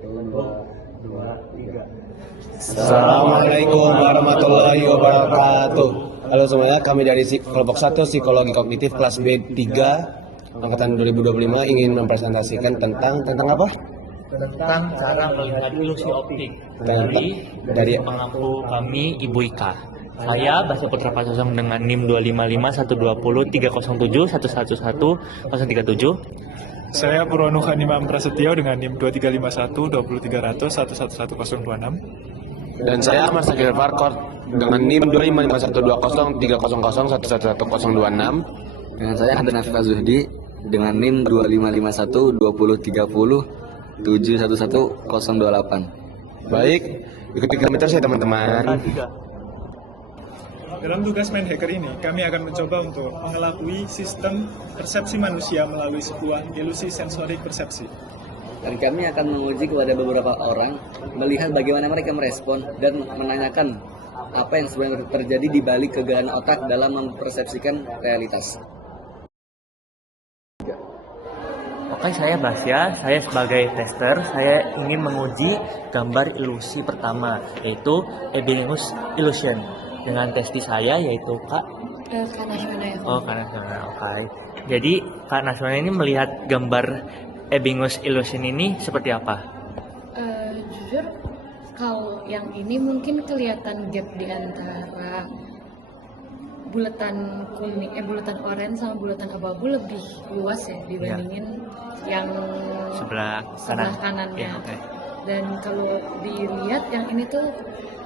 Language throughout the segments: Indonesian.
Assalamualaikum warahmatullahi wabarakatuh. Halo semuanya, kami dari kelompok 1 Psikologi Kognitif kelas B3 angkatan 2025 ingin mempresentasikan tentang apa? Tentang cara melihat ilusi optik Dari pengampu kami Ibu Ika. Saya Baso Putra Pasosong dengan NIM 255120307111037. Saya Purwono Hanimam Prasetyo dengan NIM 2351 20300 111026. dan saya Ahmad Sakir Farkot dengan NIM 2551200111026. Dengan saya Hadan Afif Azuhdi dengan NIM 2551 20307111028. Baik, ikuti kami terus ya teman-teman. Dalam tugas Main Hacker ini, kami akan mencoba untuk mengelakui sistem persepsi manusia melalui sebuah ilusi sensorik persepsi. Dan kami akan menguji kepada beberapa orang, melihat bagaimana mereka merespon dan menanyakan apa yang sebenarnya terjadi di balik kegagalan otak dalam mempersepsikan realitas. Oke, saya Basya. Saya sebagai tester, saya ingin menguji gambar ilusi pertama, yaitu Ebbinghaus Illusion. Dengan testi saya yaitu Kak Nasmana ya. Oh, Kak Nasmana. Oke. Jadi Kak Nasmana ini melihat gambar Ebbinghaus Illusion ini seperti apa? Jujur kalau yang ini mungkin kelihatan gap di antara bulatan kuning, bulatan oranye sama bulatan abu-abu lebih luas ya dibandingin yang Sebelah kanannya. Ya, oke. Dan kalau dilihat yang ini tuh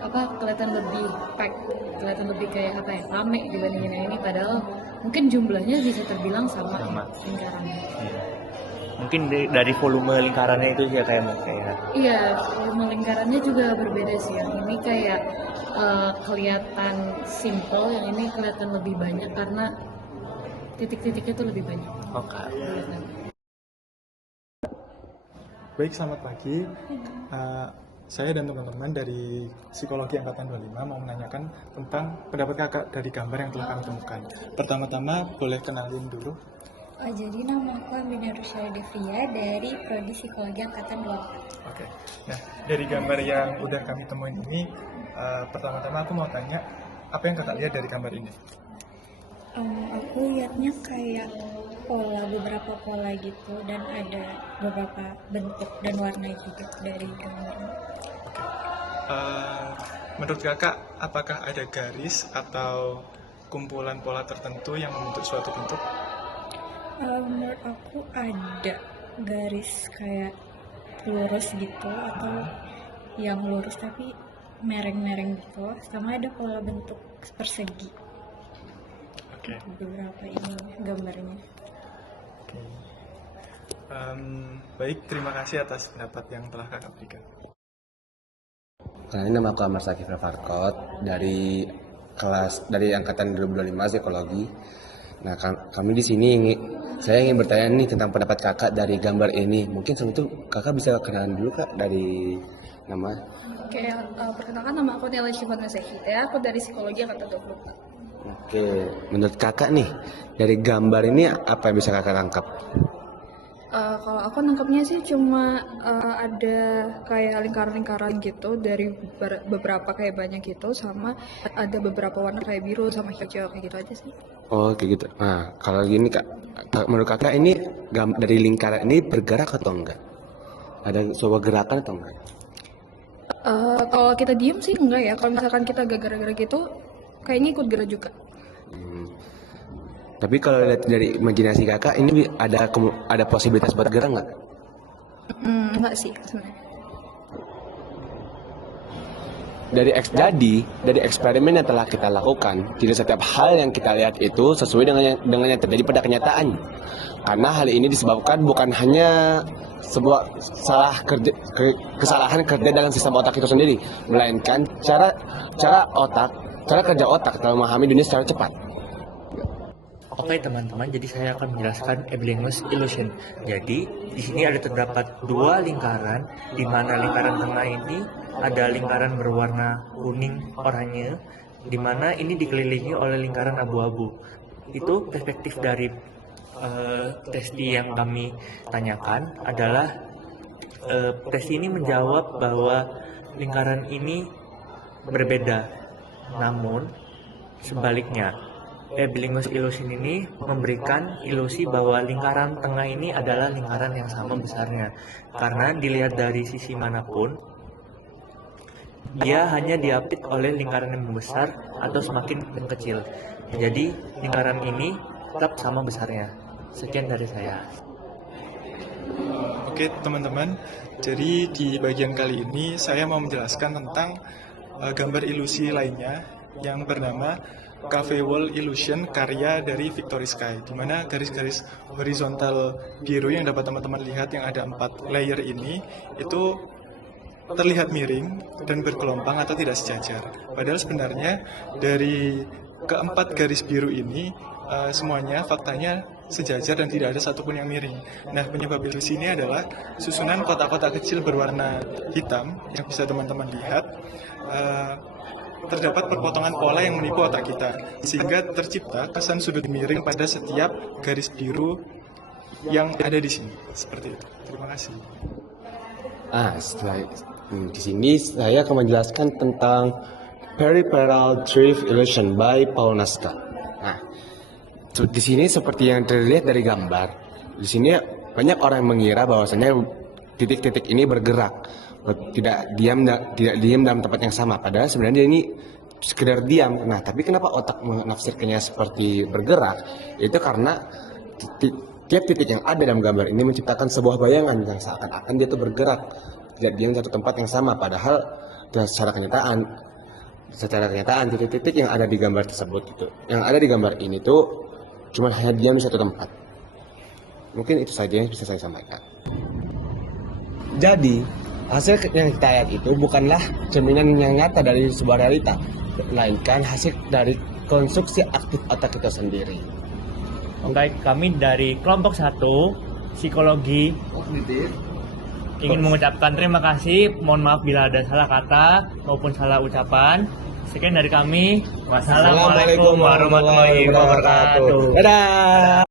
kelihatan lebih pack, kelihatan lebih kayak rame dibandingin yang ini, padahal mungkin jumlahnya bisa terbilang sama. Lingkarannya. Iya. Mungkin dari volume lingkarannya itu ya kayak. Iya, volume lingkarannya juga berbeda sih. Yang ini kayak kelihatan simple, yang ini kelihatan lebih banyak karena titik-titiknya tuh lebih banyak. Oke. Baik, selamat pagi. Saya dan teman-teman dari Psikologi Angkatan 25 mau menanyakan tentang pendapat kakak dari gambar yang telah kami temukan. Pertama-tama boleh kenalin dulu. Jadi nama aku Amina Rusyada Devia dari Prodi Psikologi Angkatan 24. Oke. Nah, dari gambar yang udah kami temuin ini, pertama-tama aku mau tanya, apa yang kakak lihat dari gambar ini? Aku lihatnya kayak beberapa pola gitu, dan ada beberapa bentuk dan warna juga dari gambar. Menurut kakak, apakah ada garis atau kumpulan pola tertentu yang membentuk suatu bentuk? Menurut aku ada garis kayak lurus gitu, atau yang lurus tapi mereng-mereng gitu, sama ada pola bentuk persegi. Oke. Beberapa ini gambarnya. Oke. Baik, terima kasih atas pendapat yang telah kakak berikan. Kenalin, nama aku Ahmad Sakir Farkot dari angkatan 2025 Psikologi. Nah, kami di sini saya ingin bertanya nih tentang pendapat kakak dari gambar ini. Mungkin sebelum itu kakak bisa kenalan dulu kak dari nama. Oke, perkenalkan nama aku Nela Syifat Masehita, aku dari Psikologi Angkatan 24. Oke, menurut kakak nih dari gambar ini apa yang bisa kakak tangkap? Kalau aku nangkapnya sih cuma ada kayak lingkaran-lingkaran gitu dari beberapa kayak banyak gitu, sama ada beberapa warna kayak biru sama hijau kayak gitu aja sih. Oh kayak gitu. Nah kalau gini kak, menurut kakak ini dari lingkaran ini bergerak atau enggak? Ada sebuah gerakan atau enggak? Kalau kita diem sih enggak ya. Kalau misalkan kita gak gerak-gerak gitu, kayaknya ikut gerak juga. Tapi kalau lihat dari imajinasi kakak, ini ada posibilitas buat gerak nggak? Enggak sih sebenarnya. Dari eksperimen yang telah kita lakukan, tidak setiap hal yang kita lihat itu sesuai dengan yang terjadi pada kenyataan. Karena hal ini disebabkan bukan hanya sebuah kesalahan kerja dalam sistem otak itu sendiri, melainkan cara kerja otak dalam memahami dunia secara cepat. Oke teman-teman, jadi saya akan menjelaskan Ebbinghaus Illusion. Jadi di sini ada terdapat dua lingkaran, di mana lingkaran tengah ini ada lingkaran berwarna kuning oranye, di mana ini dikelilingi oleh lingkaran abu-abu. Itu perspektif dari testi yang kami tanyakan adalah tes ini menjawab bahwa lingkaran ini berbeda. Namun sebaliknya, Ebbinghaus illusion ini memberikan ilusi bahwa lingkaran tengah ini adalah lingkaran yang sama besarnya. Karena dilihat dari sisi manapun, dia hanya diapit oleh lingkaran yang membesar atau semakin mengecil. Jadi lingkaran ini tetap sama besarnya. Sekian dari saya. Oke teman-teman, jadi di bagian kali ini saya mau menjelaskan tentang gambar ilusi lainnya yang bernama Cafe Wall Illusion karya dari Victory Sky, di mana garis-garis horizontal biru yang dapat teman-teman lihat yang ada 4 layer ini itu terlihat miring dan bergelombang atau tidak sejajar. Padahal sebenarnya dari keempat garis biru ini semuanya faktanya sejajar dan tidak ada satupun yang miring. Nah, penyebab ilusi ini adalah susunan kotak-kotak kecil berwarna hitam yang bisa teman-teman lihat. Terdapat perpotongan pola yang menipu otak kita, sehingga tercipta kesan sudut miring pada setiap garis biru yang ada di sini. Seperti itu. Terima kasih. Di sini saya akan menjelaskan tentang Peripheral Drift Illusion by Paul Naska. Nah, di sini seperti yang terlihat dari gambar, di sini banyak orang yang mengira bahwasanya titik-titik ini bergerak, tidak diam dalam tempat yang sama. Padahal sebenarnya ini sekedar diam. Nah, tapi kenapa otak menafsirkannya seperti bergerak? Itu karena tiap titik yang ada dalam gambar ini menciptakan sebuah bayangan yang seakan-akan dia itu bergerak, tidak diam di satu tempat yang sama. Padahal secara kenyataan titik-titik yang ada di gambar tersebut yang ada di gambar ini tuh cuma hanya diam di satu tempat. Mungkin itu saja yang bisa saya sampaikan. Jadi hasil yang kita lihat itu bukanlah cerminan yang nyata dari sebuah realita, melainkan hasil dari konstruksi aktif otak kita sendiri. Baik, kami dari kelompok 1 psikologi ingin mengucapkan terima kasih. Mohon maaf bila ada salah kata maupun salah ucapan. Sekian dari kami. Wassalamualaikum warahmatullahi wabarakatuh. Dadah.